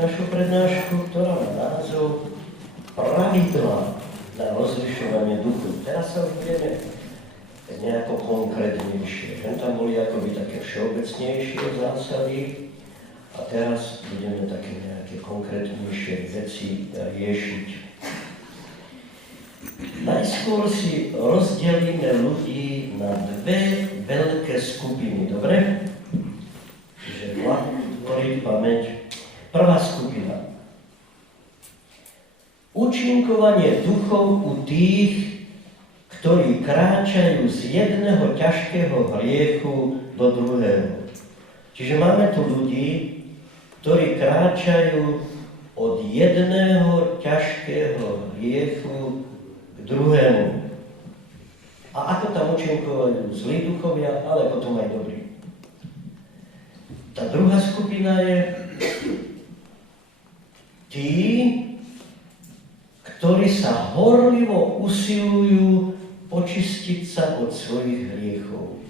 našu prednášku, ktorá má názov Pravidlá na rozlišovanie duchu. Teraz sa už budeme nejako konkrétnejšie. Tam boli akoby také všeobecnejšie zásady a teraz budeme také nejaké konkrétnejšie veci riešiť. Najskôr si rozdelíme ľudí na dve veľké skupiny, dobre? Čiže tvoriť pamäť. Prvá skupina. Účinkovanie duchov u tých, ktorí kráčajú z jedného ťažkého hriechu do druhého. Čiže máme tu ľudí, ktorí kráčajú od jedného ťažkého hriechu k druhému. A ako tam účinkujú zlí duchovia, ale potom aj dobrí. Tá druhá skupina je tí, ktorí sa horlivo usilujú očistiť sa od svojich hriechov.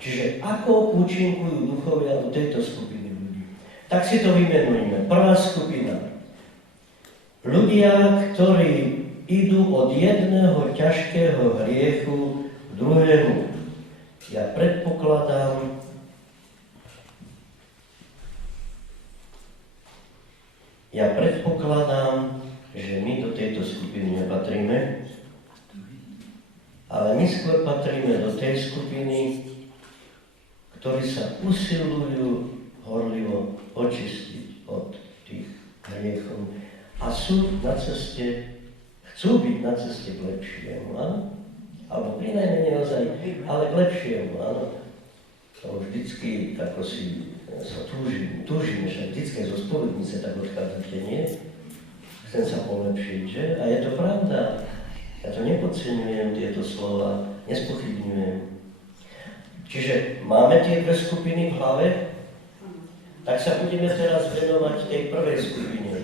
Čiže ako účinkujú duchovia do tejto skupiny ľudí? Tak si to vymenujeme. Prvá skupina. Ľudia, ktorí idú od jedného ťažkého hriechu k druhému. Ja predpokladám, že my do tejto skupiny nepatríme, ale my skôr patríme do tej skupiny, ktorí sa usilujú horlivo očistiť od tých hriechov a sú na ceste, chcú byť na ceste k lepšiemu, áno? Alebo prinajmenej ozaj, ale k lepšiemu, áno? To vždycky, ako si sa túžime, však vždycky zo spovednice tak odchádzate, nie? Chcem sa polepšiť, že? A je to pravda. Ja to nepodceňujem, tieto slova, nespochybňujem. Čiže máme tie dve skupiny v hlave, tak sa budeme teraz venovať tej prvej skupine.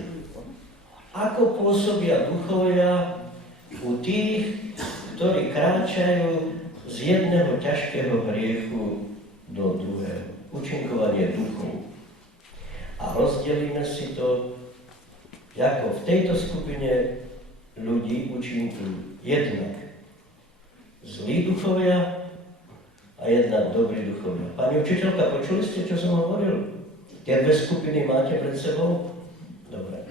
Ako pôsobia duchovia u tých, ktorí kráčajú z jedného ťažkého hriechu do druhého. Účinkovanie duchov. A rozdelíme si to, ako v tejto skupine ľudí účinkujú jednak zlí duchovia a jednak dobrí duchovia. Pani učiteľka, počuli ste, čo som hovoril? Tie dve skupiny máte pred sebou? Dobre.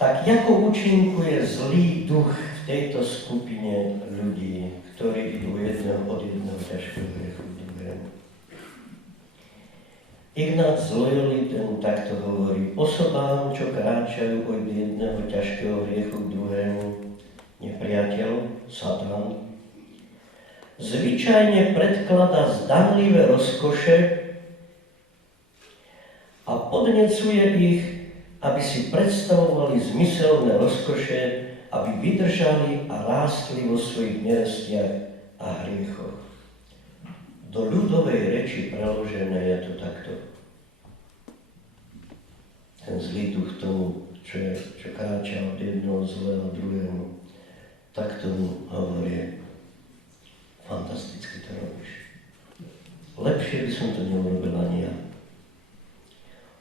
Tak ako účinkuje zlý duch v tejto skupine ľudí, ktorí idú od jedného ťažkého hriechu k druhému? Ignác z Loyoli ten takto hovorí: osobám, čo kráčajú od jedného ťažkého hriechu k druhému, nepriateľ, Satan, zvyčajne predkladá zdanlivé rozkoše a podnecuje ich, aby si predstavovali zmyselné rozkoše, aby vydržali a rástli vo svojich nerestiach a hriechoch. Do ľudovej reči preložené je to takto. Ten zlý duch tomu, čo kráča od jednoho zlého druhému, takto mu hovorí: fantasticky to robíš. Lepšie by som to neurobil ani ja.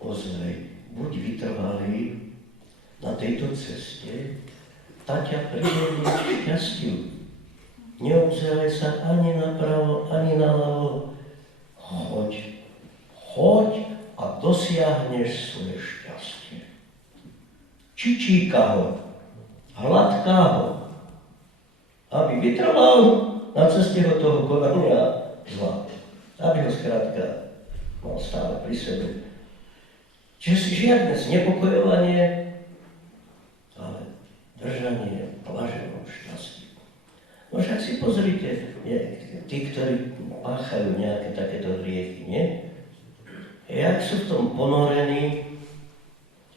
Ozaj, buď vytrvalý na tejto ceste, tá ťa privedie k šťastiu. Neobzeraj sa ani napravo, ani naľavo. Choď a dosiahneš svoje šťastie. Čičíka ho, hladká ho, aby vytrval na ceste do toho konania zla. Aby ho skrátka mal stále pri sebe. Čiže si žiadne znepokojovanie, ale držanie blaženom šťastí. No však si pozrite, tí, ktorí páchajú nejaké takéto hriechy, nie? Jak sú v tom ponorení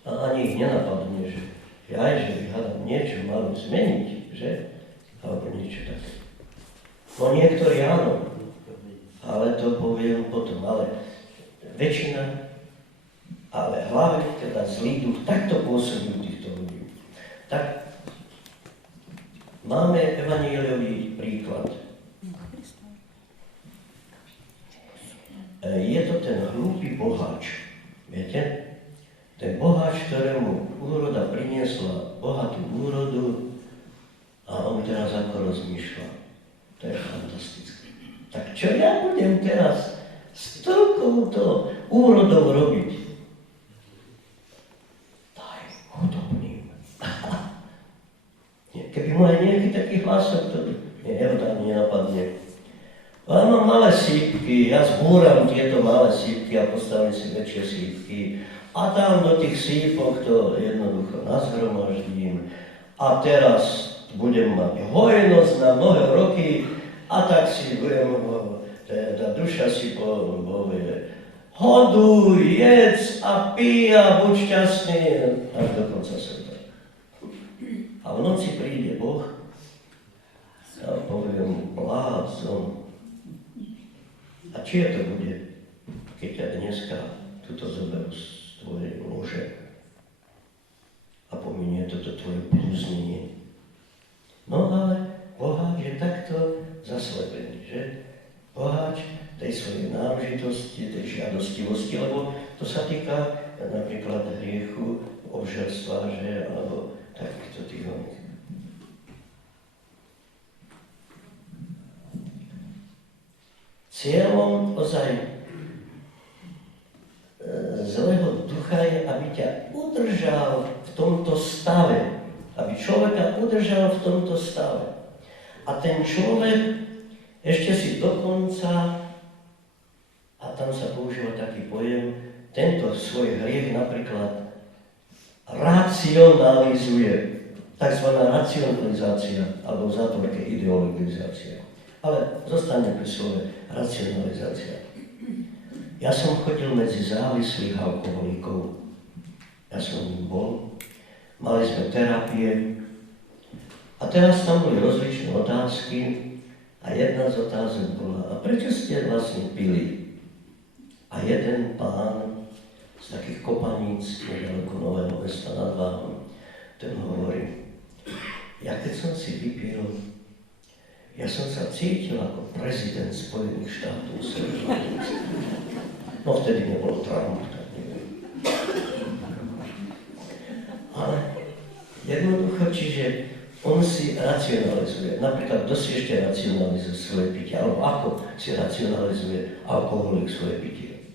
a ani ich nenapadne, že by hádam niečo malo zmeniť, že? Alebo niečo také. No niektorí áno, ale to poviem potom, ale väčšina, ale hlavne teda zlý duch takto pôsobí u týchto ľudí. Tak máme evanjeliový príklad. je to ten hlúpy boháč. Viete? Ten boháč, ktorému úroda priniesla bohatú úrodu a on teraz ako rozmýšľa. To je fantastické. Tak čo ja budem teraz s toľkouto úrodou robiť? Daj chudobným. Keby mu aj nejaký taký hlasok, to jeho tam nenapadne. Ale mám malé sípky, ja zbúram tieto malé sípky a postavím si väčšie sípky. A tam do tých sípok to jednoducho nazhromaždím. A teraz budem mať hojnosť na mnohé roky a tak si budem, tá duša si povie, hoduj, jedz a pij a buď šťastný až do konca sveta. A v noci príde Boh a povie mu, blázon. A či to bude, keď ťa dneska tuto zoberú z tvojej lože a pominie toto tvoje blúznenie? No ale boháč je takto zaslepený, že? Boháč tej svojej náležitosti, tej žiadostivosti, lebo to sa týka napríklad hriechu, obžerstva, že? Alebo takýchto tých oných. Cieľom ozaj zlého ducha je, aby ťa udržal v tomto stave. Aby človeka udržal v tomto stave. A ten človek ešte si dokonca, a tam sa používa taký pojem, tento svoj hriech napríklad racionalizuje. Takzvaná racionalizácia, alebo v zátvorke ideologizácia. Ale zostane pri slove racionalizácia. Ja som chodil medzi závislých alkoholikov. Ja som im bol. Mali sme terapie. A teraz tam boli rozličné otázky. A jedna z otázok bola, a prečo ste vlastne pili? A jeden pán z takých kopaníc, nedaleko Nového Mesta nad Váhom, ten hovorí, ja keď som si vypil, ja som sa cítil ako prezident Spojených štátov. No vtedy nebol Trump, tak neviem. Ale jednoducho, čiže on si racionalizuje. Napríklad, kto si ešte racionalizuje svoje pitie, alebo ako si racionalizuje alkoholik svoje pitie.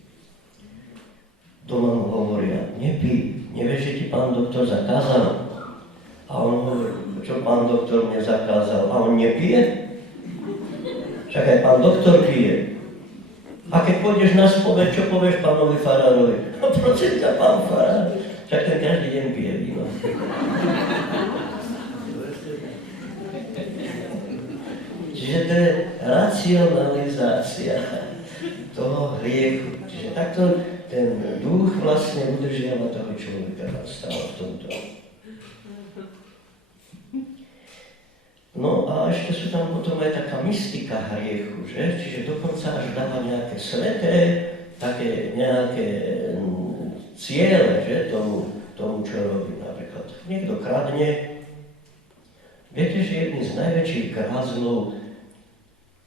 Doma mu hovoria, nepij, nevieš, že ti pán doktor zakázal. A on hovorí, čo pán doktor mne zakázal, a on nepije? Však aj pán doktor pije. A keď pôjdeš na spoveď, čo povieš pánovi farárovi? No prosím ťa, pán farár, však ten každý deň pije víno. Čiže to je racionalizácia toho hriechu. Čiže takto ten duch vlastne udržiava toho človeka stále v tomto. No a ešte sú tam potom aj taká mystika hriechu, že? Čiže dokonca až dáva nejaké sveté, také nejaké ciele, že? Tomu, čo robí napríklad. Niekto kradne. Viete, že jedni z najväčších krázlov,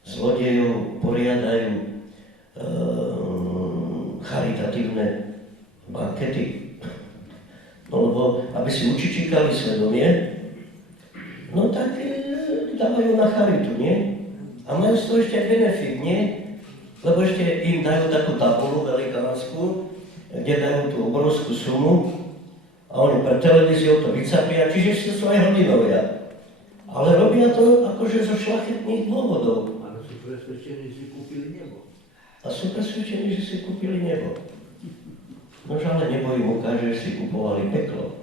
zlodejov poriadajú charitatívne bankety. No lebo, aby si učičíkali svedomie, no tak dávajú na charitu, nie? A majú z toho ešte aj benefit, nie? Lebo ešte im dajú takú tabulu velikánsku, kde dajú tú obrovskú sumu a oni pre televíziou to vycapia, čiže sú aj hrdinovia. Ale robia to akože zo šľachetných dôvodov. Ale sú presvedčení, že si kúpili nebo. A sú presvedčení, že si kúpili nebo. Nože ale nebo im ukáže, že si kupovali peklo.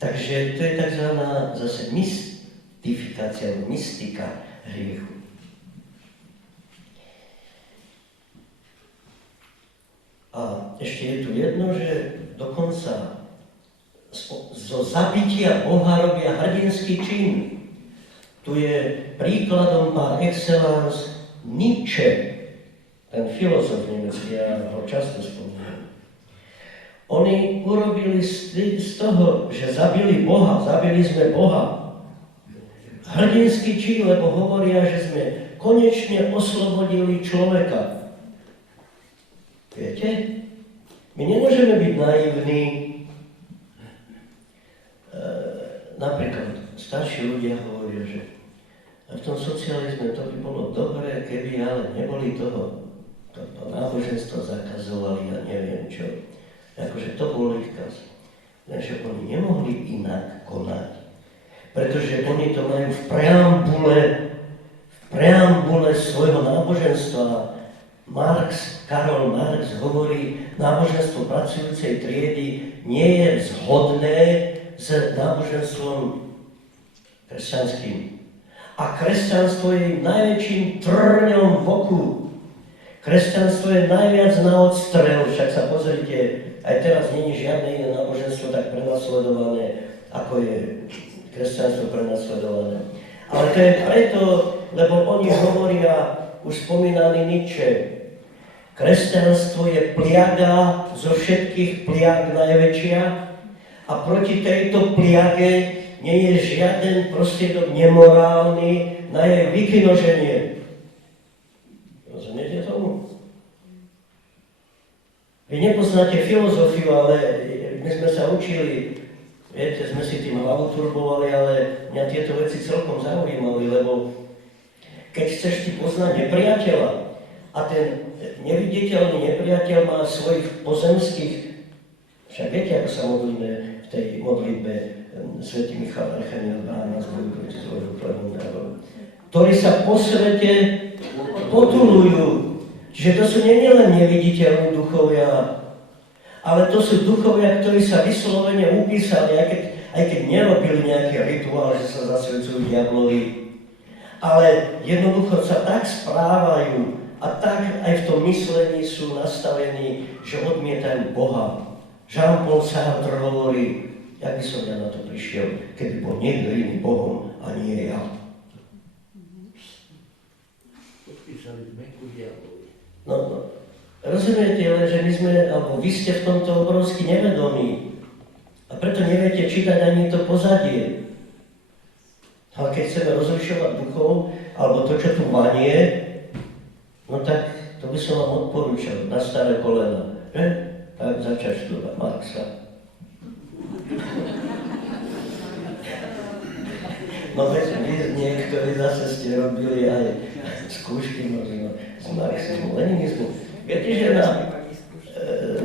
Takže to je takzvaná zase mystifikácia, alebo mystika hriechu. A ešte je tu jedno, že dokonca zo zabitia Boha robia hrdinský čin. Tu je príkladom par excellence Nietzsche, ten filozof nemecký, ja ho často spomínam. Oni urobili z toho, že zabili Boha, zabili sme Boha, hrdinský čin, lebo hovoria, že sme konečne oslobodili človeka. Viete? My nemôžeme byť naivní. Napríklad starší ľudia hovoria, že v tom socializme to by bolo dobré, keby ale neboli toto náboženstvo zakazovali a neviem čo. Akože to bol ich kaz. Lenže oni nemohli inak konať. Pretože oni to majú v preambule svojho náboženstva. Karol Marx hovorí, náboženstvo pracujúcej triedy nie je zhodné s náboženstvom kresťanským. A kresťanstvo je najväčším trňom v oku. Kresťanstvo je najviac na odstrel, však sa pozrite, aj teraz nie je žiadne iné náboženstvo tak prenasledované, ako je kresťanstvo prenasledované. Ale to je preto, lebo oni hovoria, už spomínaný Nietzsche, kresťanstvo je pliaga zo všetkých pliag najväčšia a proti tejto pliage nie je žiaden prostriedok nemorálny na jej vykinoženie. Rozumiete tomu? Vy nepoznáte filozofiu, ale my sme sa učili, viete, sme si tým hlavu turbovali, ale mňa tieto veci celkom zaujímali, lebo keď chceš ti poznať nepriateľa a ten neviditeľný nepriateľ má svojich pozemských, však viete, ako sa modlíme v tej modlitbe Svätý Michal Archaniel brána zboju proti svojho plnému národu, ktorí sa po svete potulujú. Čiže to sú nielen neviditeľní duchovia, ale to sú duchovia, ktorí sa vyslovene upísali, aj keď nerobili nejaký rituál, že sa zasvedcujú diablovi. Ale jednoducho sa tak správajú a tak aj v tom myslení sú nastavení, že odmietajú Boha. Jean-Paul Sartre hovorí, jak by som ja na to prišiel, keby bol niekto iný Bohom a nie ja. Podpísali zmenku diablovi. No, rozumiete, lenže my sme, alebo vy ste v tomto obrovsky nevedomí a preto neviete čítať ani to pozadie. Ale keď chceme rozlišovať duchov, alebo to, čo tu vanie, no tak to by som vám odporúčal na staré kolena. Že? Tak začať študovať Marxa. No veď vy niektorí zase ste robili aj skúšky možno z marxizmu, leninizmu. Viete, že na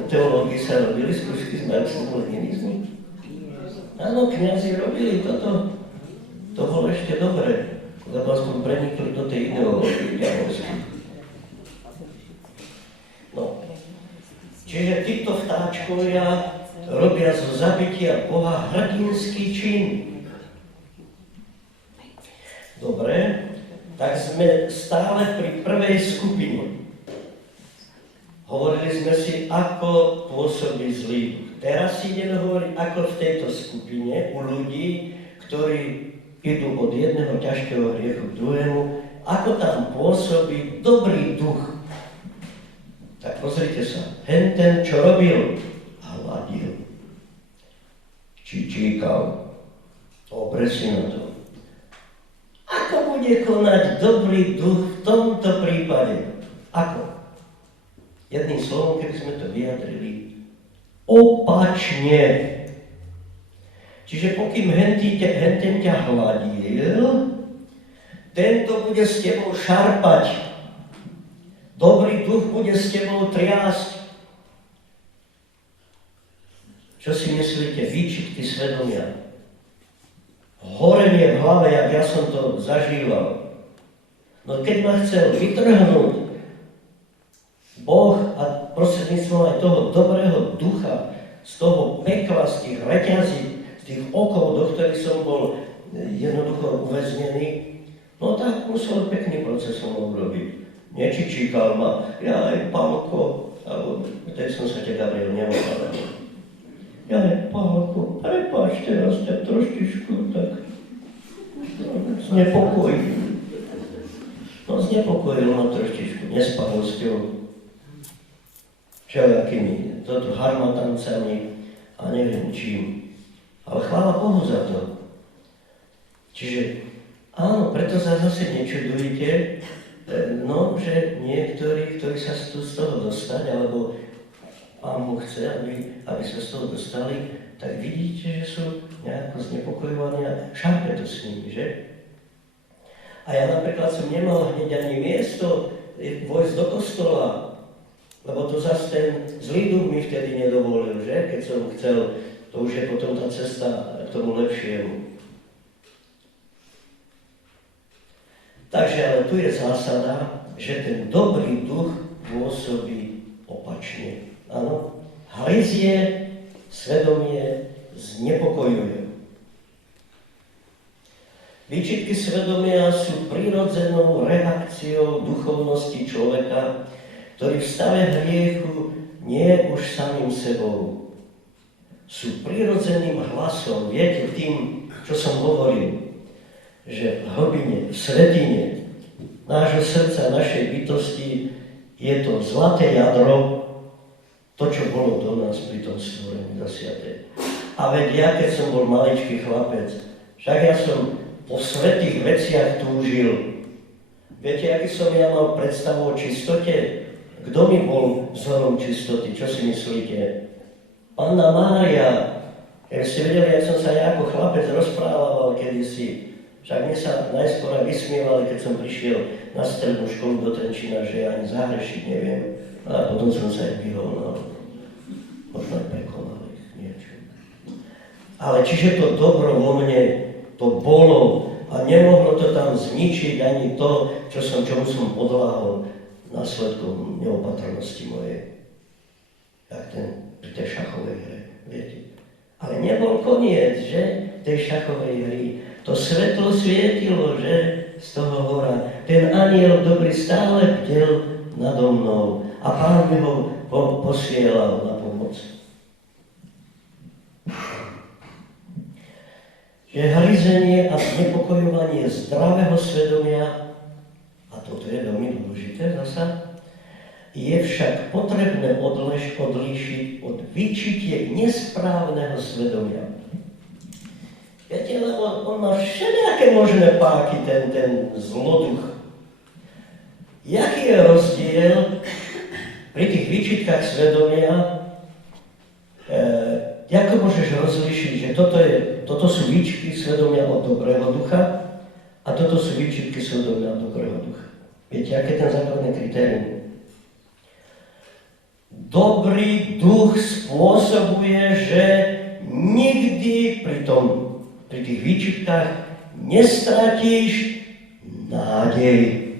teológii sa robili skúšky z marxizmu, leninizmu? Áno, kňazi robili toto. To bolo ešte dobre, lebo aspoň prenikli do tej ideológie diabolskej. No. Čiže títo vtáčkovia robia zo zabitia Boha hrdinský čin. Dobre, tak sme stále pri prvej skupine. Hovorili sme si, ako pôsobí zlý duch. Teraz si ideme hovoriť, ako v tejto skupine u ľudí, ktorí idú od jedného ťažkého hriechu k druhému, ako tam pôsobí dobrý duch. Tak pozrite sa, ten, čo robil, hladil, či číkal, dobre si na to. Ako bude konať dobrý duch v tomto prípade? Ako? Jedným slovom, keby sme to vyjadrili, opačne. Čiže pokým henten ťa hladil, tento bude s tebou šarpať. Dobrý duch bude s tebou triasť. Čo si myslíte? Výčitky svedomia. Horenie v hlave, jak ja som to zažíval. No keď ma chcel vytrhnúť Boh a prostredníctvom aj toho dobrého ducha z toho pekla, z tých reťazí, z tých okov, do ktorých som bol jednoducho uväznený, no tak musel pekný proces som urobiť. Nečičíkal ma, ja aj Pálko, alebo vtedy som sa ťa Gabriel nemohol. Ja aj Pálko, prepáč teraz ťa troštičku tak znepokojil. No znepokojil ma troštičku, nespadol s ťou všelijakými harmatancami a neviem čím. Ale chvála Bohu za to. Čiže Áno, preto sa zase nečudujte, no, že niektorí, ktorí sa z toho dostať, alebo Pán Boh chce, aby sa z toho dostali, tak vidíte, že sú nejako znepokojovaní a šarpe to s nimi, že? A ja napríklad som nemal hneď ani miesto vojsť do kostola, lebo to zase ten zlý duch mi vtedy nedovolil, že? Keď som chcel, to už je potom tá cesta k tomu lepšiemu. Takže ale tu je zásada, že ten dobrý duch pôsobí opačne. Áno, hryzie, svedomie znepokojuje. Výčitky svedomia sú prirodzenou reakciou duchovnosti človeka, ktorý v stave hriechu nie je už samým sebou. Sú prirodzeným hlasom, viete, tým, čo som hovoril, že v hlbine, v svätyne nášho srdca, našej bytosti je to zlaté jadro, to, čo bolo do nás pri tom stvorení zasiaté. A veď ja, keď som bol maličký chlapec, však ja som po svätých veciach túžil. Viete, aký som ja mal predstavu o čistote? Kto mi bol vzorom čistoty? Čo si myslíte? Panna Mária. Keď ste vedeli, jak som sa ja ako chlapec rozprával kedysi. Však mne sa najskôr vysmievali, keď som prišiel na strednú školu do Trenčína, že ja ani zahrešiť neviem. A potom som sa aj vyrovnal. Možno aj prekonal ich niečo. Ale čiže to dobro vo mne, to bolo a nemohlo to tam zničiť ani to, čomu som podľahol následkom neopatrnosti mojej. Jak pri tej šachovej hre, viete. Ale nebol koniec, že, tej šachovej hry. To svetlo svietilo, že, z toho hora. Ten anjel dobrý stále bdel nado mnou a Pán mi ho posielal na pomoc. Že hryzenie a znepokojovanie zdravého svedomia, a toto je veľmi dôležité zasa, je však potrebné odlíšiť od výčitiek nesprávneho svedomia. Viete, lebo on má všelijaké možné páky, ten zloduch. Jaký je rozdiel pri tých výčitkách svedomia, ako môžeš rozlišiť, že toto sú výčitky svedomia od dobrého ducha a toto sú výčitky svedomia od dobrého ducha. Viete, aké je ten základné kritérium? Dobrý duch spôsobuje, že nikdy pri tých výčitkách nestratíš nádej.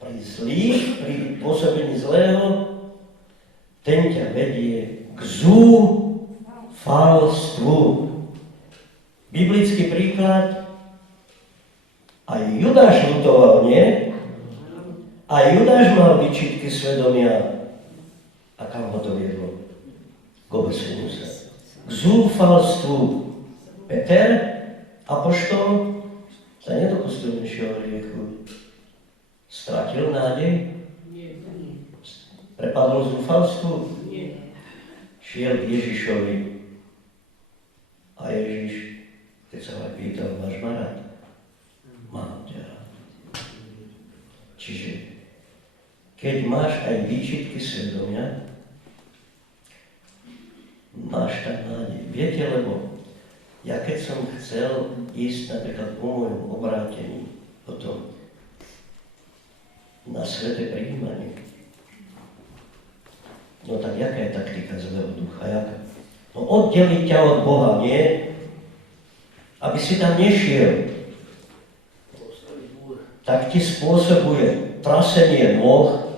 Pri zlých, pri pôsobení zlého, ten ťa vedie k zúfalstvu. Biblický príklad, aj Judáš ľutoval, nie? Aj Judáš mal výčitky svedomia. A kam ho to viedlo? K obeseniu sa. K zúfalstvu. Peter, apoštol, sa nedopustil menšieho hriechu. Stratil nádej? Nie. Prepadol zúfalstvu? Nie. Šiel k Ježišovi. A Ježiš, keď sa ho pýtal, máš ma rád? Mám ťa rád. Čiže, keď máš aj výčitky svedomia, máš tak nádej. Viete, lebo ja keď som chcel ísť napríklad po môjom obrátení, potom na sväté prijímanie, no tak jaká je taktika zlého ducha? Jaká? No oddeliť ťa od Boha, nie? Aby si tam nešiel. Tak ti spôsobuje trasenie nôh,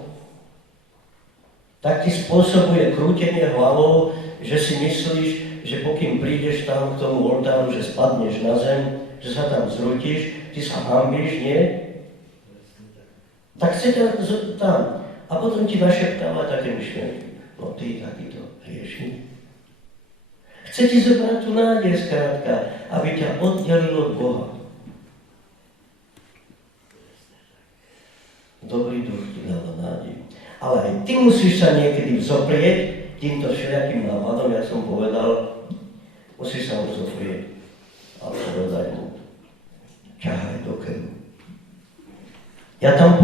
tak ti spôsobuje krútenie hlavou, že si myslíš, že pokým prídeš tam k tomu oltáru, že spadneš na zem, že sa tam zrútiš, ty sa hanbíš, nie? Tak chce ťa tam. A potom ti našeptáva také myšlienky. No ty takýto hriešný. Chce ti zobrať tú nádej skrátka, aby ťa oddelilo od Boha. Dobrý duch ti dáva nádej. Ale aj ty musíš sa niekedy vzoprieť týmto všelijakým nápadom, jak som povedal, musíš sa mu vzoprieť a povedať mu, Ja tam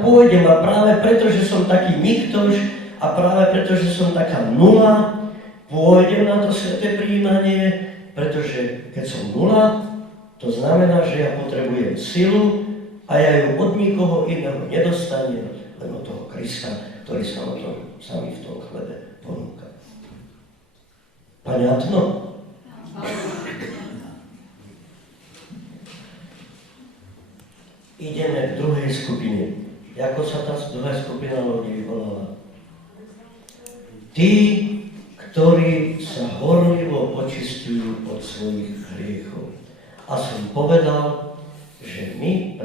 pôjdem a práve preto, že som taký niktož a práve preto, že som taká nula, pôjdem na to sväté prijímanie, pretože keď som nula, to znamená, že ja potrebujem silu a ja ju od nikoho iného nedostanem, len od toho Krista, ktorý sa o tom sami v tom chlebe ponúka. Понятно? Ideme k druhej skupine. Ako sa tá druhá skupina ľudí volala? Tí, ktorí sa horlivo očistujú od svojich hriechov. A som povedal, že my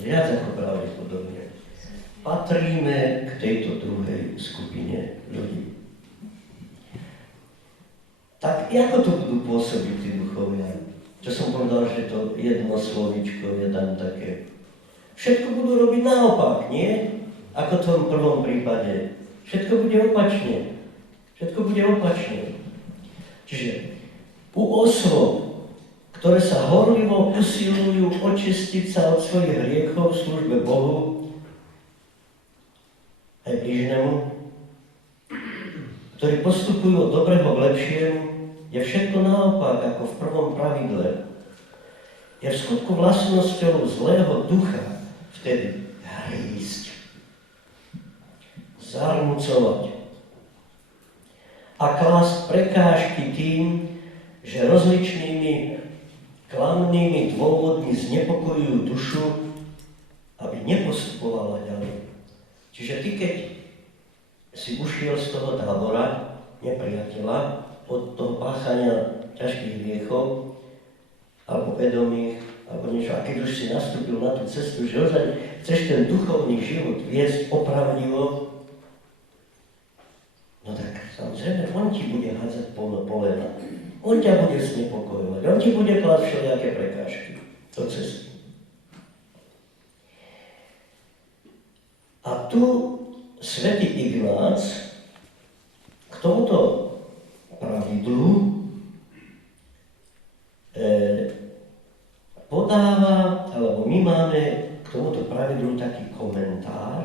viac ako pravdepodobne, patríme k tejto druhej skupine ľudí. Tak ako to budú pôsobiť tí duchovia? Čo som povedal, že to jedno slovíčko je tam také. Všetko budú robiť naopak, nie? Ako v tom prvom prípade. Všetko bude opačne. Čiže u osôb, ktoré sa horlivo usilujú očistiť sa od svojich hriechov v službe Bohu, aj blížnemu, ktorí postupujú od dobrého k lepšiemu, je všetko naopak, ako v prvom pravidle. Je v skutku vlastnosťou zlého ducha vtedy hrísť, zarmucovať a klásť prekážky tým, že rozličnými klamnými dôvodmi znepokojujú dušu, aby nepostupovala ďalej. Čiže ty, keď si ušiel z toho tábora nepriateľa, od toho páchania ťažkých hriechov, alebo vedomých, alebo niečo. A keď už si nastúpil na tú cestu, že ozaj chceš ten duchovný život viesť opravdivo, no tak samozrejme, on ti bude hádzať polena. On ťa bude znepokojovať, on ti bude klásť všelijaké prekážky do cesty. A tu svätý Ignác k tomuto pravidlu podáva, alebo my máme k tomuto pravidlu taký komentár,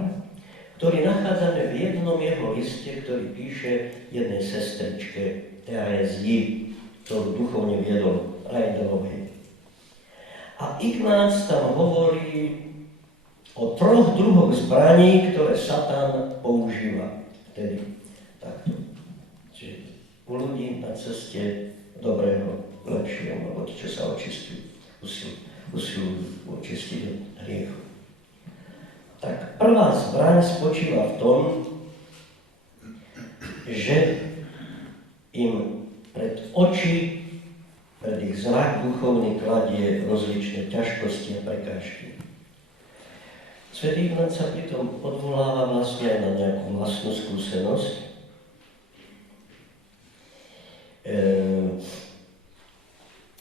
ktorý nachádzame v jednom jeho liste, ktorý píše jednej sestričke Terézii, ktorú duchovne viedol Rajdelovej. A Ignác tam hovorí o 3 druhoch zbraní, ktoré Satan používa vtedy. Takto. Čiže u ľudí na ceste dobrého, lepšieho, alebo tí, čo sa očistujú, usilujú očistiť od hriechu. Tak prvá zbraň spočíva v tom, že im pred oči, pred ich zrak duchovný kladie rozličné ťažkosti a prekážky. Svätý Ignác sa pritom odvoláva vlastne aj na nejakú vlastnú skúsenosť,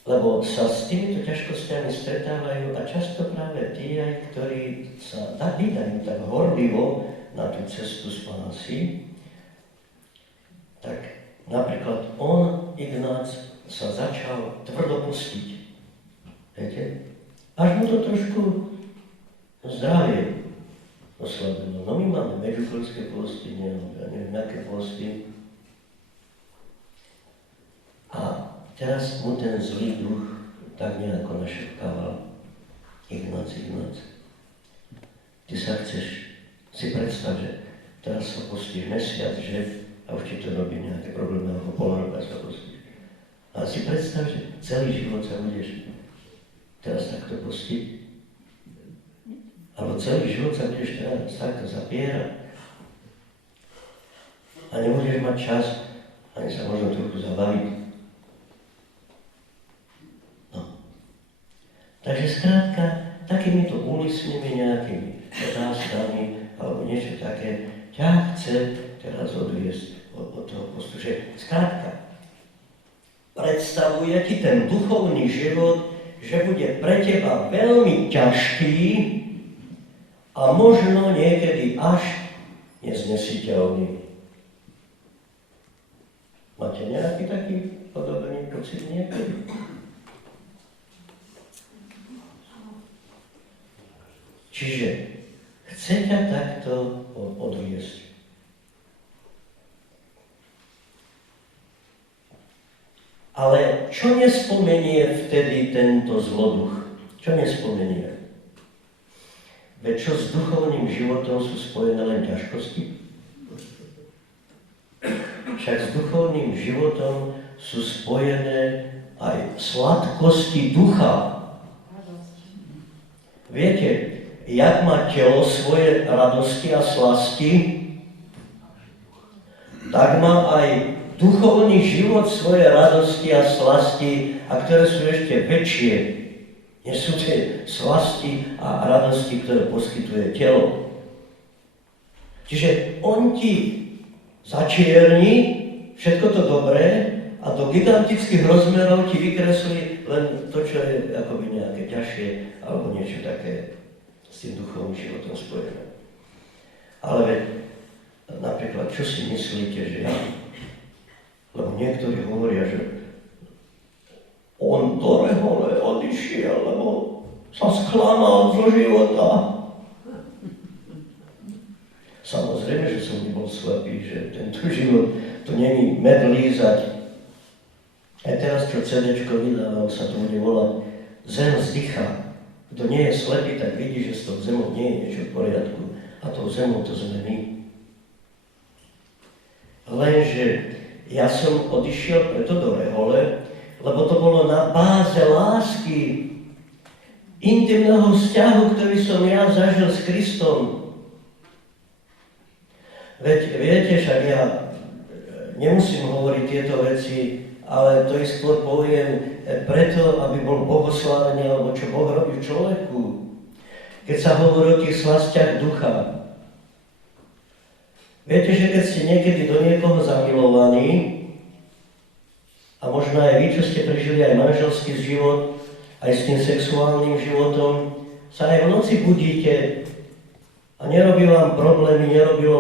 lebo sa s týmito ťažkosťami stretávajú a často práve tí, ktorí sa vydajú tak horlivo na tú cestu spásy, tak napríklad Ignác sa začal tvrdo postiť. Viete? Až mu to trošku zdravie oslabilo. No my máme medžugorské posty, neviem, aké posty. A teraz mu ten zlý duch tak nejako našepkával. Ignác, ty sa chceš, si predstav, že teraz sa postíš mesiac, že? A už ti to robí nejaké problémy, ako pol roka sa postíš. A si predstav, že celý život sa budeš teraz takto postiť. Alebo celý život sa budeš teraz takto zapierať. A nebudeš mať čas, ani sa možno trochu zabaviť. Takže skrátka, takýmito úlisnými nejakými otázkami alebo niečo také ťa chce teraz odviesť od toho postu. Že skrátka, predstavuje ti ten duchovný život, že bude pre teba veľmi ťažký a možno niekedy až neznesiteľný. Máte nejaký taký podobný pocit niekedy? Čiže chce ťa takto odviesť. Ale čo nespomenie vtedy tento zloduch? Čo nespomenie? Veď čo s duchovným životom sú spojené len ťažkosti? Však s duchovným životom sú spojené aj sladkosti ducha. Viete, jak má telo svoje radosti a slasti, tak má aj duchovný život svoje radosti a slasti, a ktoré sú ešte väčšie, než sú tie slasti a radosti, ktoré poskytuje telo. Čiže on ti začierni všetko to dobré a do gigantických rozmerov ti vykreslí len to, čo je akoby nejaké ťažšie alebo niečo také s tým duchovným životom spojené. Ale veď, napríklad, čo si myslíte, že ja? Lebo niektorí hovoria, že on do rehole odišiel, lebo sa sklamal zo života. Samozrejme, že som nebol slepý, že tento život to není med lízať. Aj teraz, čo CDčko vydával, sa to bude volať Zem vzdychá. Kto nie je slepý, tak vidí, že s tou zemou nie je niečo v poriadku. A tou zemou to sme my. Lenže ja som odišiel preto do rehole, lebo to bolo na báze lásky, intimného vzťahu, ktorý som ja zažil s Kristom. Veď viete, však ja nemusím hovoriť tieto veci, ale to ich skôr poviem preto, aby bol bohoslávený, alebo čo Boh robí človeku. Keď sa hovorí o tých slastiach ducha. Viete, že keď ste niekedy do niekoho zamilovaní, a možno aj vy, čo ste prežili aj manželský život, aj s tým sexuálnym životom, sa aj v noci budíte a nerobilo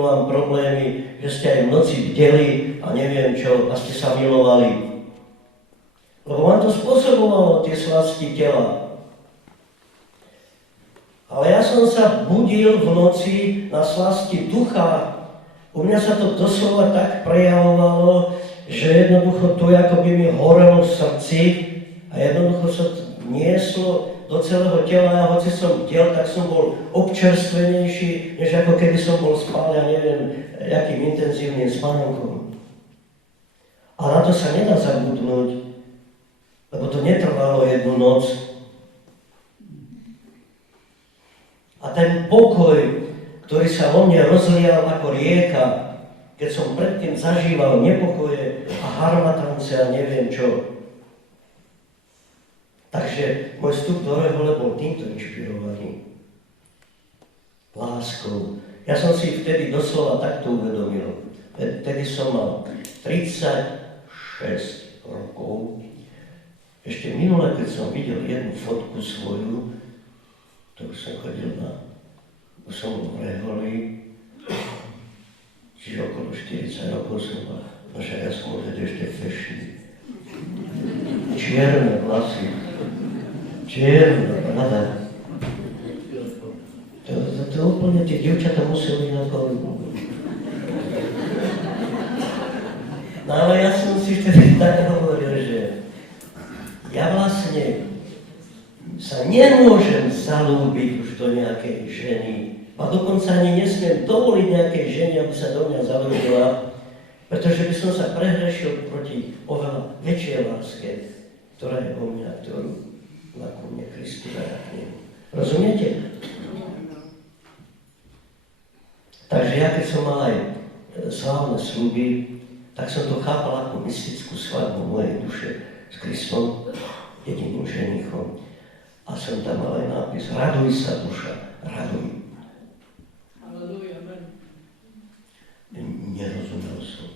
vám problémy, že ste aj v noci bdeli a neviem čo, a ste sa milovali. Lebo vám to spôsobovalo tie slasti tela. Ale ja som sa budil v noci na slasti ducha. U mňa sa to doslova tak prejavovalo, že jednoducho to akoby mi horelo v srdci a jednoducho sa to nieslo do celého tela. Ja hoci som bdel, tak som bol občerstvenejší, než ako keby som bol spal, ja neviem, jakým intenzívnym spánkom. A na to sa nedá zabudnúť, lebo to netrvalo jednu noc. A ten pokoj, ktorý sa vo mne rozlial ako rieka, keď som predtým zažíval nepokoje a harmatance a neviem čo. Takže môj vstup do rehole bol týmto inšpirovaný. Láskou. Ja som si vtedy doslova takto uvedomil. Vtedy som mal 36 rokov. Ešte minule, keď som videl jednu fotku svoju, to už som chodil už som v reholi, čiže okolo 40 rokov som mal, no však ja som možno ešte fešný. Čierne vlasy, čierna brada. To úplne tie dievčatá museli na kolegu. No ale ja som si vtedy tak hovoril, že ja vlastne sa nemôžem zalúbiť už do nejakej ženy. A dokonca ani nesmiem dovoliť nejakej žene, aby sa do mňa zalúbila, pretože by som sa prehrešil proti oveľa väčšej láske, ktorá je vo mňa, ktorú má ku mne Kristus a k nemu. Rozumiete? Takže ja keď som mal aj slávne sľuby, tak som to chápal ako mystickú svadbu mojej duše s Kristom, jediným ženichom. A som tam mal aj nápis: Raduj sa, duša, raduj. Aleluja, amen. Nerozumel som.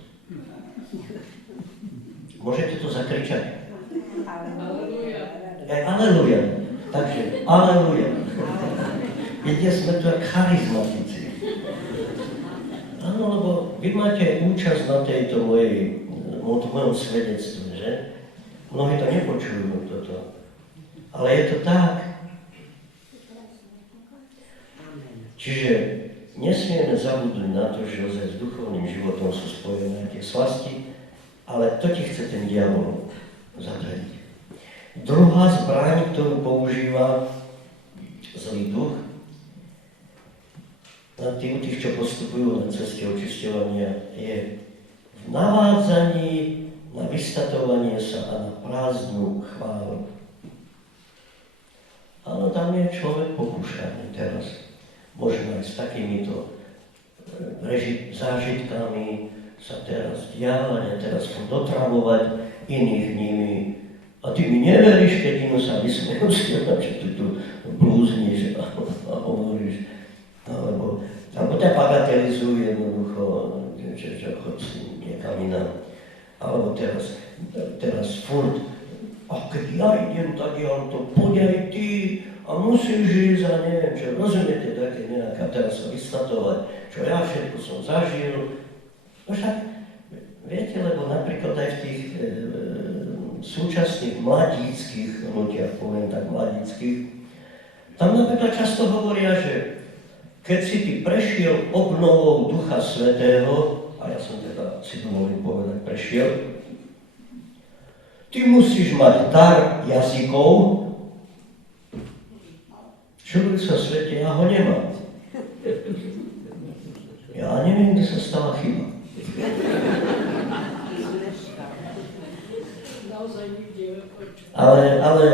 Môžete to zakričať? Aleluja. Aleluja. Takže, aleluja. Viete, sme tu jak charizmatici. Áno, lebo vy máte účasť na tejto mojom svedectve, že? Mnohí to nepočujú, toto. Ale je to tak. Čiže nesmieme zabudnúť na to, že ozaj s duchovným životom sú spojené tie slasti, ale to ti chce ten diabol zadradiť. Druhá zbraň, ktorú používa zlý duch, na tých, čo postupujú na ceste očisťovania, je v navádzaní na vystatovanie sa a na prázdnu chválu. Áno, tam je človek pokúšaný teraz. Možno aj s takýmito zážitkami sa teraz diávať a teraz dotravovať iných nimi. A ty mi neveríš, keď im sa vysmejú s teba, že ty tu blúzniš a hovoríš. Alebo ťa bagatelizujú jednoducho, že choď si niekam inám. Alebo teraz furt, a keď ja idem, tak ja to poď aj ty a musíš ísť a neviem čo, rozumiete, také nejaká teraz sa vystatovať, čo ja všetko som zažil. No však, viete, lebo napríklad aj v tých súčasných mladíckých hnutiach, poviem tak mladíckých, tam napríklad často hovoria, že keď si ty prešiel obnovou Ducha Svätého, a ja som teda si dovolím povedať prešiel, ty musíš mať dar jazykov. Čuduj sa svete, ja ho nemám. Ja neviem, kde sa stala chyba. Ale,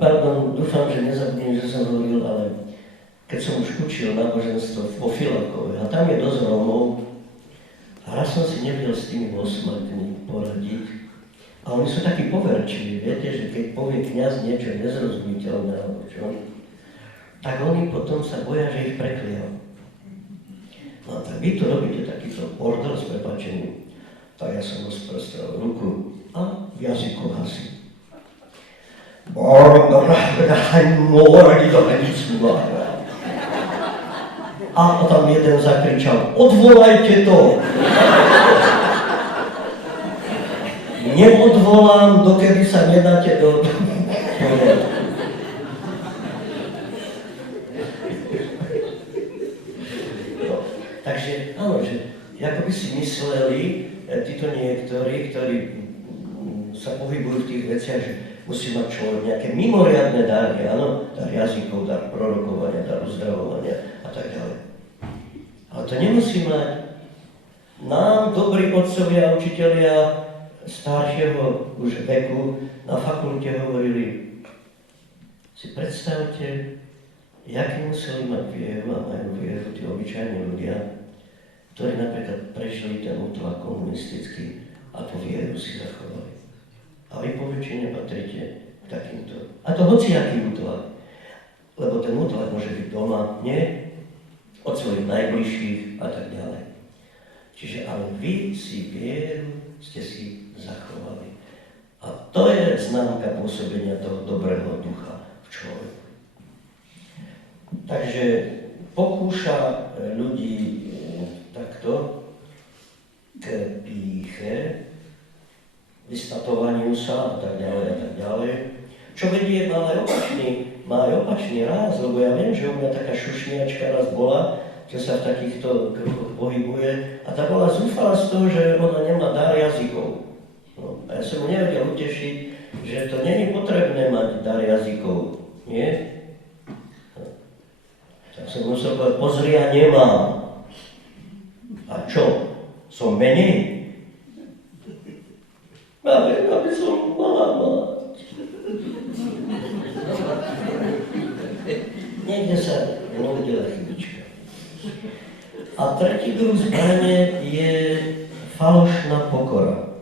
pardon, dúfam, že nezabudnem, že som hovoril, ale keď som už učil náboženstvo vo Filakove, a tam je dosť Rómov, a raz som si nevedel s tými osmatmi poradiť. A oni sú takí poverčiví, viete, že keď povie kňaz niečo nezrozumiteľné, alebo čo, tak oni potom sa boja, že ich prekliajú. No tak vy tu robíte takýto bordel s prepáčením. Tak ja som rozprostral ruku a v jazykoch asi. A tam jeden zakričal, odvolajte to! Neodvolám, dokedy sa nedáte do... No, takže áno, že ako by si mysleli títo niektorí, ktorí sa pohybujú v tých veciach, že musí mať človek nejaké mimoriadne dary, áno, dar jazykov, dar prorokovania, dar uzdravovania a tak ďalej. Ale to nemusí mať. Nám, dobrí otcovia a učitelia staršieho už veku, na fakulte hovorili, si predstavte, jaký museli mať vieru a majú vieru tí obyčajní ľudia, ktorí napríklad prežili ten útlak komunistický a tú vieru si zachovali. A vy po väčšine patríte k takýmto. A to hociaký útlak. Lebo ten útlak môže byť doma, nie? Od svojich najbližších a tak ďalej. Čiže ale vy si vieru ste si zachovali. A to je známka pôsobenia toho dobrého ducha v človeku. Takže pokúša ľudí takto k pýche, vystatovaniu sa a tak ďalej. Čo vedie, má aj opačný ráz, lebo ja viem, že u mňa taká šušniačka raz bola, čo sa v takýchto kruhoch pohybuje, a tá bola zúfala z toho, že ona nemá dar jazykov. No, a ja som mu nevedel utešiť, že to nie je potrebné mať dar jazykov, nie? No. Tak som musel povedať, pozri, ja nemám. A čo? Som menej? Ja viem, aby som mala mať. Niekde sa uvidela chybička. A tretí druh zbrane je falošná pokora.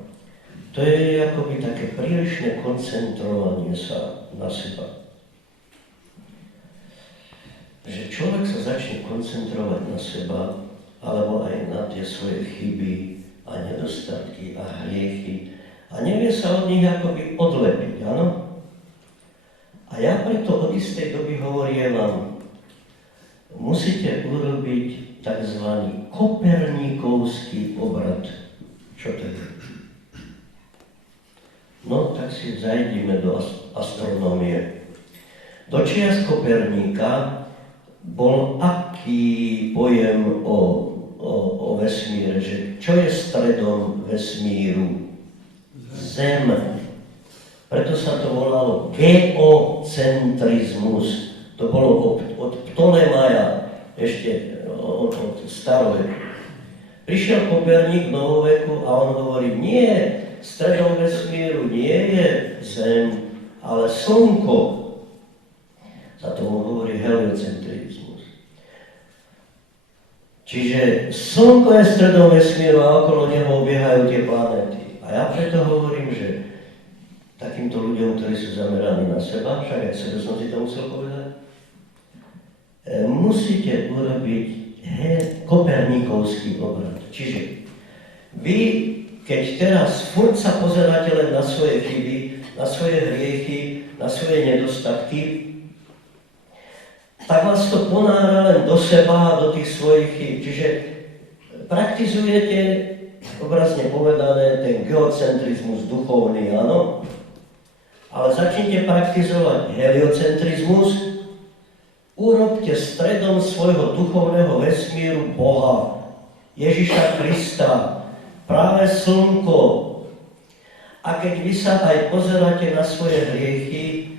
To je akoby také prílišné koncentrovanie sa na seba. Že človek sa začne koncentrovať na seba, alebo aj na tie svoje chyby a nedostatky a hriechy, a nevie sa od nich akoby odlepiť, áno? A ja preto od istej doby hovorím vám, musíte urobiť tzv. Koperníkovský obrad. Čo to je? No, tak si zajdime do astronómie. Do čias Koperníka bol aký pojem o vesmíre, že čo je stredom vesmíru? Zem. Preto sa to volalo geocentrizmus. To bolo od Ptolemaja, ešte od staroveku. Prišiel Koperník v novoveku a on hovorí, nie, stredom vesmíru nie je Zem, ale Slnko. Za tomu hovorí heliocentrizmus. Čiže Slnko je stredom vesmíru a okolo neho obiehajú tie planéty. A ja preto hovorím, že takýmto ľuďom, ktorí sú zameraní na seba, však aj sebe som si to musel povedať, musíte urobiť koperníkovský obrad. Čiže vy, keď teraz furt sa pozeráte len na svoje chyby, na svoje hriechy, na svoje nedostatky, tak vás to ponára len do seba a do tých svojich chýb. Čiže praktizujete, obrazne povedané, ten geocentrizmus duchovný, áno, ale začnite praktizovať heliocentrizmus, urobte stredom svojho duchovného vesmíru Boha, Ježiša Krista, práve Slnko. A keď vy sa aj pozeráte na svoje hriechy,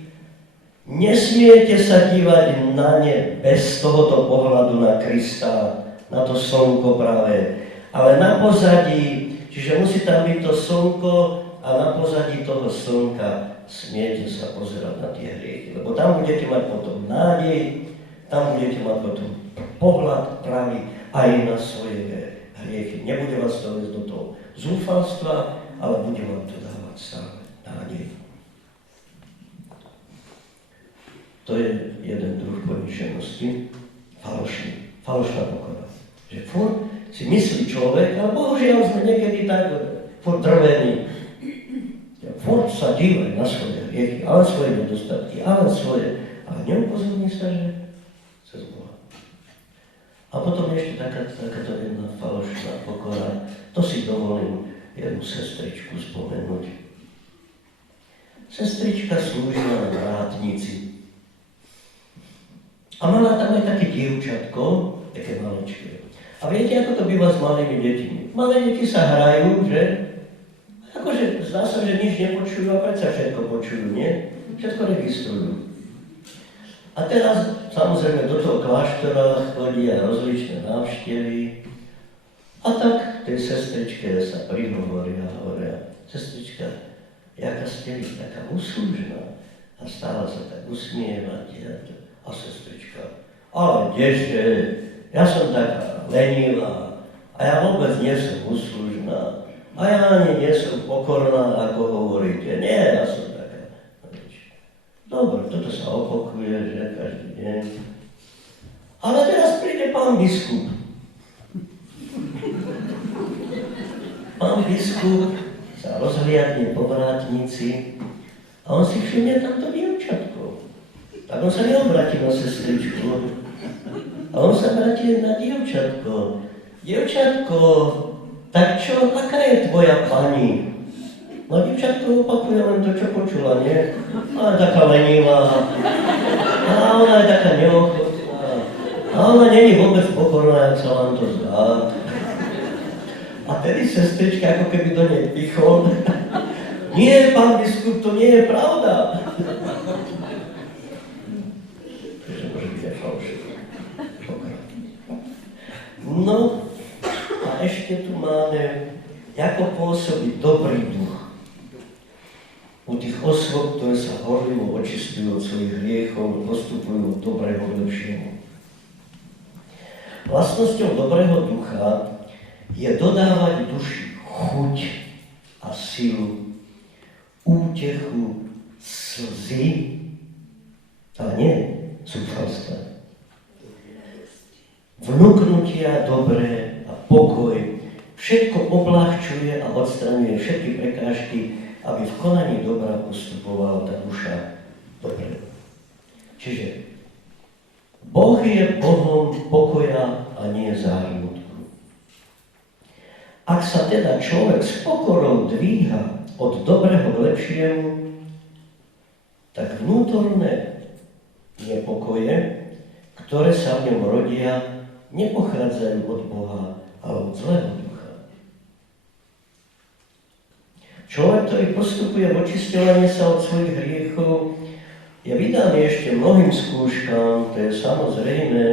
nesmiete sa dívať na ne bez tohoto pohľadu na Krista, na to Slnko práve, ale na pozadí, čiže musí tam byť to Slnko a na pozadí toho Slnka smiete sa pozerať na tie hriechy, lebo tam budete mať potom nádej, tam budete mať potom pohľad pravý aj na svoje hriechy. Nebude vás to viesť do toho zúfalstva, ale bude vám to dávať stále nádej. To je jeden druh poničenosti, falošná pokora. Že furt si myslí človek, ale bohužiaľ sme niekedy tak furt drvení. Furt sa dívaj na svoje hriechy, ale svoje nedostatky, ale neupozorní sa, že cez Boha. A potom ešte takáto jedna falošná pokora. To si dovolím jednu sestričku spomenúť. Sestrička slúžila na vrátnici. A mala tam aj také dievčatko, také maličké. A viete, ako to býva s malými deťmi? Malé deti sa hrajú, že? Akože zdá sa, že nič nepočujú a predsa všetko počujú, nie? Všetko registrujú. A teraz, samozrejme, do toho kláštora chodia rozličné návštevy. A tak tej sestričke sa prihovoria a hovoria, sestrička, jaká ste vy, taká uslužná. A stále sa tak usmievať. A sestrička, ale kdeže, ja som taká lenivá a ja vôbec nie som uslužná. A ja ani nie som pokorná, ako hovoríte. Nie, ja som taká. Dobre, toto sa opakuje, že každý deň. Ale teraz príde pán biskup. Pán biskup sa rozhliadne po vrátnici a on si všimne tamto dievčatko. Tak on sa neobratí na sestričku. A on sa obratí na dievčatko. Dievčatko, tak čo, aká je tvoja pani? No dievčatko opakuje len to, čo počula, nie? Ona je taká lenivá. A ona je taká neochotná. A ona nie je vôbec pokorná, jak sa vám to zdá. A tedy sestrička ako keby do nej pichol. Nie, pán biskup, to nie je pravda. No, a ešte tu máme, ako pôsobí dobrý duch u tých osôb, ktoré sa horlivo očistujú od svojich hriechov, postupujú od dobrého k lepšiemu. Vlastnosťou dobrého ducha je dodávať duši chuť a silu, útechu, slzy, ale nie zúfalstva. Vnúknutia dobré a pokoj, všetko obľahčuje a odstraňuje všetky prekážky, aby v konaní dobra postupovala tá duša dobre. Čiže Boh je Bohom pokoja a nie zármutku. Ak sa teda človek s pokorou dvíha od dobrého k lepšiemu, tak vnútorné nepokoje, ktoré sa v ňom rodia, nepochádzajú od Boha, ale od zlého ducha. Človek, ktorý postupuje v očisťovaní sa od svojich hriechov, je vydaný ešte mnohým skúškám, to je samozrejme.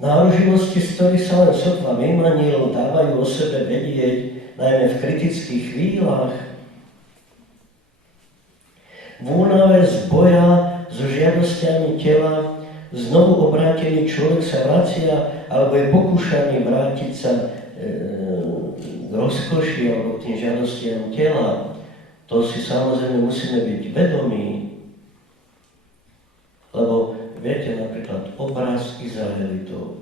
Náruživosti, z ktorých sa len sotva vymanil, dávajú o sebe vedieť, najmä v kritických chvíľach. V únave z boja so žiadosťami tela znovu obrátený človek sa vracia alebo je pokúšaný vrátiť sa k rozkoši alebo k tým žiadostiam tela. To si samozrejme musíme byť vedomí, lebo viete napríklad obraz Izraelitov.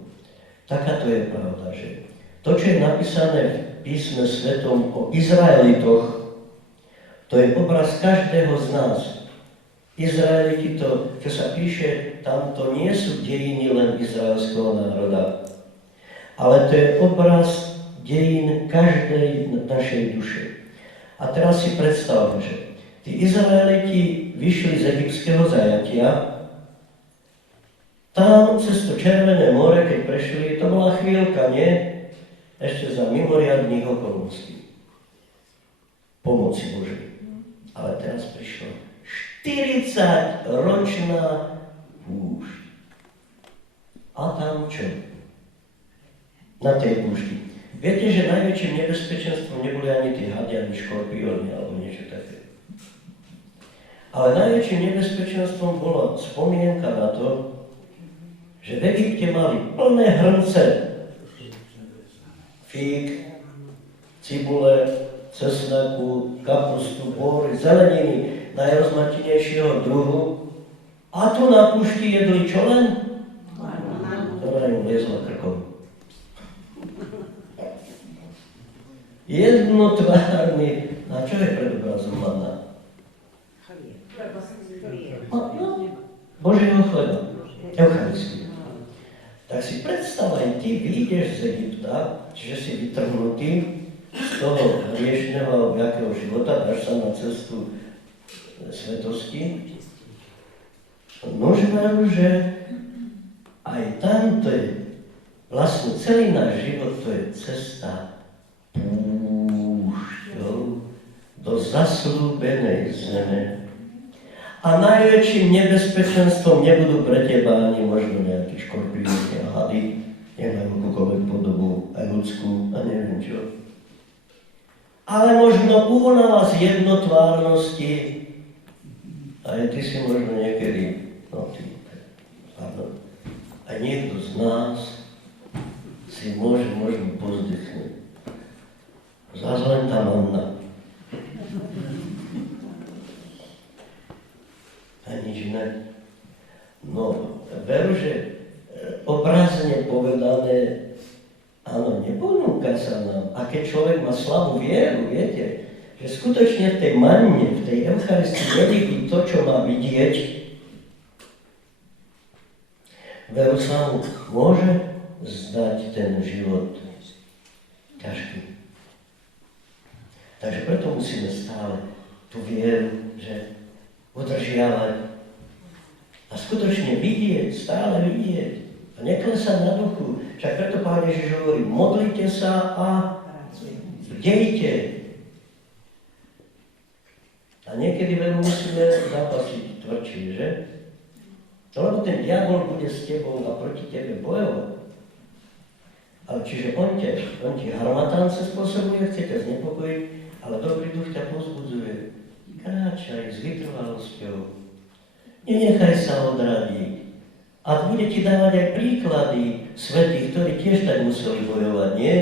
Takáto je pravda, že to, čo je napísané v písme svetom o Izraelitoch, to je obraz každého z nás. Izraeliti, to, čo sa píše, tam to nie sú dejiny len izraelského národa, ale to je obraz dejín každej našej duše. A teraz si predstavme, že tí Izraeliti vyšli z egyptského zajatia, tam cez to Červené more, keď prešli, to bola chvíľka, nie? Ešte za mimoriadnych okolností. Pomoci Božej. Ale teraz prišla 40-ročná púšť. A tam čo? Na tej púšti. Viete, že najväčším nebezpečenstvom neboli ani tí hadi, ani škorpióny, alebo niečo také. Ale najväčším nebezpečenstvom bola spomienka na to, že v Egypte mali plné hrnce fík, cibule, cesnaku, kapustu, bôry, zeleniny najrozmatinejšieho druhu. A tu na púšti jedli čo len? Ktorá im liezla krkom. Jednotvárny, a čo je pred obrazom manna? Božieho chleba, Eucharistia. Tak si predstav, aj ty vyjdeš z Egypta, čiže si vytrhnutý z toho hriešného jakého života, dáš sa na cestu svetosti. Nožná, že aj tam to je, vlastne celý náš život to je cesta púšťou do zaslúbenej zeme. A najväčším nebezpečenstvom nebudú pre teba ani možno nejaké škorpióny a hady, nemajú akúkoľvek podobu, aj ľudskú a neviem čo. Ale možno únava z jednotvárnosti, aj ty si možno niekedy, aj niekto z nás si môže možno pozdechnúť. Zas len tá manna. A nič iné. No, veru, že obrazne povedané, áno, neponúka sa nám. A keď človek má slabú vieru, viete, že skutočne v tej manne, v tej Eucharistii nevidí to, čo má vidieť, veru sa mu môže zdať ten život ťažký. Takže preto musíme stále tú vieru, že udržiavať a skutočne vidieť, stále vidieť a neklesať na duchu. Však preto Pán Ježiš hovorí, modlite sa a bdejte. A niekedy veľmi musíme zápasiť tvrdšie, že? Lebo ten diabol bude s tebou a proti tebe bojovať. Ale čiže on ti harmatánce spôsobuje, chce ťa znepokojiť, ale dobrý duch ťa povzbudzuje. Kráčaj s vytrvalosťou. Nenechaj sa odradiť. A bude ti dávať aj príklady svätých, ktorí tiež tak museli bojovať, nie?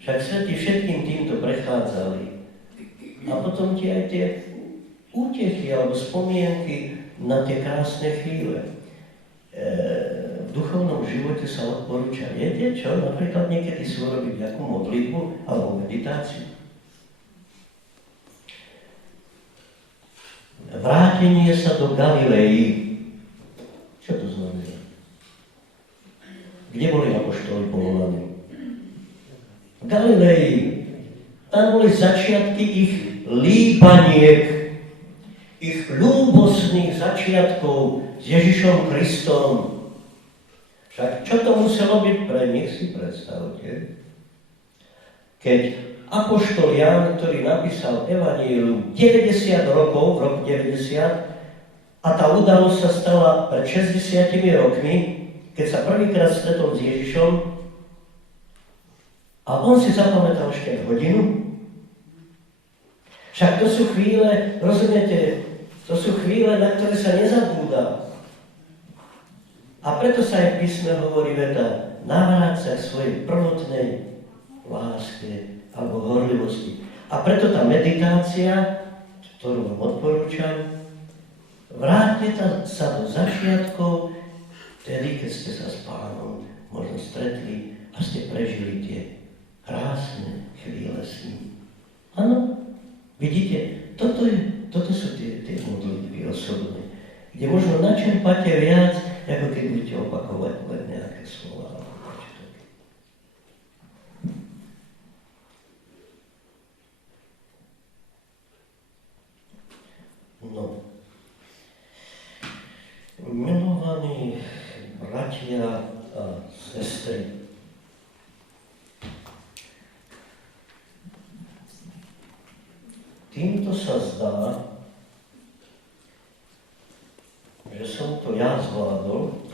Však svätí všetkým týmto prechádzali. A potom ti aj tie útechy alebo spomienky na tie krásne chvíle. V duchovnom živote sa odporúča, viete čo? Napríklad niekedy si urobiť nejakú modlitbu alebo meditáciu. Vrátenie sa do Galilei. Čo to znamená? Kde boli apoštoli povolaní? V Galilei. Tam boli začiatky ich líbaniek, ich ľúbosných začiatkov s Ježišom Kristom. Však čo to muselo byť pre nich, si predstavte. Keď apoštol Ján, ktorý napísal Evanjelium 90 rokov, v roku 90, a tá udalosť sa stala pred 60 rokmi, keď sa prvýkrát stretol s Ježišom, a on si zapamätal ešte hodinu. Však to sú chvíle, rozumiete, to sú chvíle, na ktoré sa nezabúda. A preto sa aj v písme hovorí veta, navráť sa k svojej prvotnej láske alebo horlivosti. A preto tá meditácia, ktorú vám odporúčam, vráťte sa do začiatkov, vtedy, keď ste sa s Pánom možno stretli a ste prežili tie krásne chvíle s ním. Áno, vidíte, toto sú tie modlitby osobné, kde možno načerpáte viac, ako keď budete opakovať len nejaké slova. No, milovaní bratia a sestry, týmto sa zdá, že som to ja zvládol,